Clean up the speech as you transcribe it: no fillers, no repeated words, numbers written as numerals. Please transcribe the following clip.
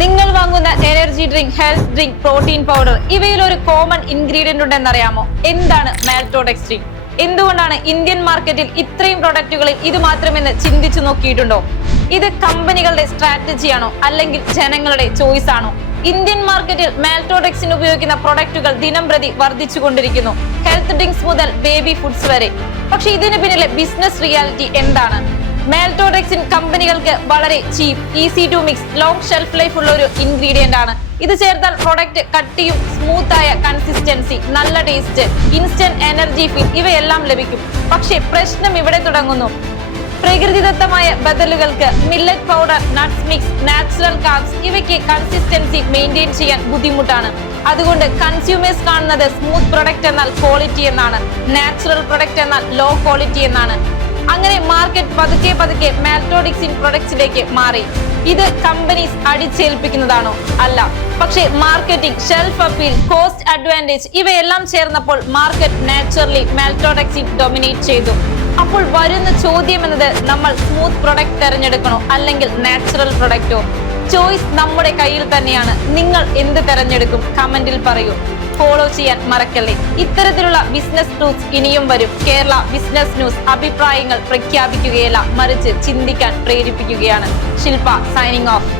നിങ്ങൾ വാങ്ങുന്ന energy drink, health drink, protein powder ഇവയിൽ ഒരു കോമൺ ഇൻഗ്രീഡിയന്റ് ഉണ്ടെന്നറിയാമോ? എന്താണ് മാൽറ്റോഡെക്സ്ട്രിൻ? എന്തുകൊണ്ടാണ് ഇന്ത്യൻ മാർക്കറ്റിൽ ഇത്രയും പ്രൊഡക്റ്റുകളിൽ ഇത് മാത്രമെന്ന് ചിന്തിച്ചു നോക്കിയിട്ടുണ്ടോ? ഇത് കമ്പനികളുടെ സ്ട്രാറ്റജിയാണോ അല്ലെങ്കിൽ ജനങ്ങളുടെ ചോയ്സ് ആണോ? ഇന്ത്യൻ മാർക്കറ്റിൽ മാൽറ്റോഡെക്സിൻ ഉപയോഗിക്കുന്ന പ്രൊഡക്റ്റുകൾ ദിനം പ്രതി വർദ്ധിച്ചുകൊണ്ടിരിക്കുന്നു. ഹെൽത്ത് ഡ്രിങ്ക്സ് മുതൽ ബേബി ഫുഡ്സ് വരെ. പക്ഷെ ഇതിന് പിന്നിലെ ബിസിനസ് റിയാലിറ്റി എന്താണ്? മാൽറ്റോഡെക്സിൻ കമ്പനികൾക്ക് വളരെ cheap, easy to mix, long shelf life ഉള്ള ഒരു ഇൻഗ്രീഡിയന്റ് ആണ്. ഇത് ചേർത്താൽ പ്രൊഡക്റ്റ് കട്ടിയും സ്മൂത്ത് ആയ കൺസിസ്റ്റൻസി, നല്ല ടേസ്റ്റ്, ഇൻസ്റ്റന്റ് എനർജി ഫീൽ ഇവയെല്ലാം ലഭിക്കും. പക്ഷേ പ്രശ്നം ഇവിടെ തുടങ്ങുന്നു. പ്രകൃതിദത്തമായ ബദലുകൾക്ക് millet powder, nuts mix, natural carbs ഇവയ്ക്ക് കൺസിസ്റ്റൻസി മെയിൻറ്റെയിൻ ചെയ്യാൻ ബുദ്ധിമുട്ടാണ്. അതുകൊണ്ട് കൺസ്യൂമേഴ്സ് കാണുന്നത് സ്മൂത്ത് പ്രൊഡക്റ്റ് എന്നാൽ ക്വാളിറ്റി എന്നാണ്, നാച്ചുറൽ പ്രൊഡക്റ്റ് എന്നാൽ ലോ ക്വാളിറ്റി എന്നാണ്. അങ്ങനെ മാർക്കറ്റ് പതുക്കെ പതുക്കെ മാൽറ്റോഡെക്സിൻ പ്രൊഡക്ട്സിലേക്ക് മാറി. ഇത് കമ്പനീസ് അടിച്ചേൽപ്പിക്കുന്നതാണോ? അല്ല. പക്ഷേ marketing, shelf appeal, cost advantage ഇവയെല്ലാം ചേർന്നപ്പോൾ മാർക്കറ്റ് നാച്ചുറലി മാൽറ്റോഡെക്സിൻ ഡൊമിനേറ്റ് ചെയ്തു. അപ്പോൾ വരുന്ന ചോദ്യം എന്നത്, നമ്മൾ സ്മൂത്ത് പ്രൊഡക്റ്റ് തിരഞ്ഞെടുക്കണോ അല്ലെങ്കിൽ നാച്ചുറൽ പ്രൊഡക്റ്റോ? ചോയ്സ് നമ്മുടെ കയ്യിൽ തന്നെയാണ്. നിങ്ങൾ എന്ത് തിരഞ്ഞെടുക്കും? കമന്റിൽ പറയൂ. ഫോളോ ചെയ്യാൻ മറക്കല്ലേ. ഇത്തരത്തിലുള്ള ബിസിനസ് ന്യൂസ് ഇനിയും വരും. കേരള ബിസിനസ് ന്യൂസ് അഭിപ്രായങ്ങൾ പ്രഖ്യാപിക്കുകയല്ല, മറിച്ച് ചിന്തിക്കാൻ പ്രേരിപ്പിക്കുകയാണ്. ശില്പ സൈനിങ് ഓഫ്.